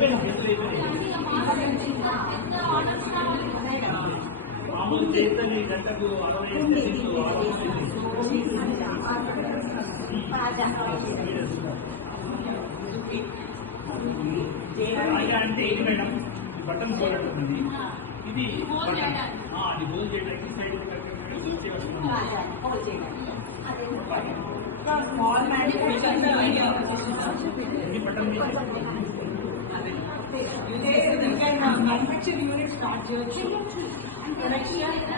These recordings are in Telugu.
పెన్సిల్ తోనే మాస్క్ పెట్టి కంట ఆనర్స్ రావాలి కదా రాము చేత ని గంటకు అరవాలి అంటే సిటిల్స్ లోకి సంచి ఆకారం సస్ఫాదా రావాలి ఇది దేవుడి ఆయనా దేవి మేడం బటన్ కొట్టొనట్టుంది ఇది ఆ అది హోల్డే రిసిప్ట్ కట్టేది వచ్చేది అది చేయాలి ఆ దేని కొరస్ రావాలి కొని దేని బటన్ మీద They, they can manufacture units start here. Uh, and Production.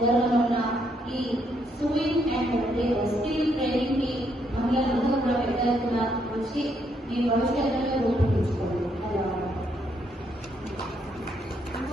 దూరంలో ఉన్న ఈ సూయింగ్ అండ్ హోల్డే వస్తే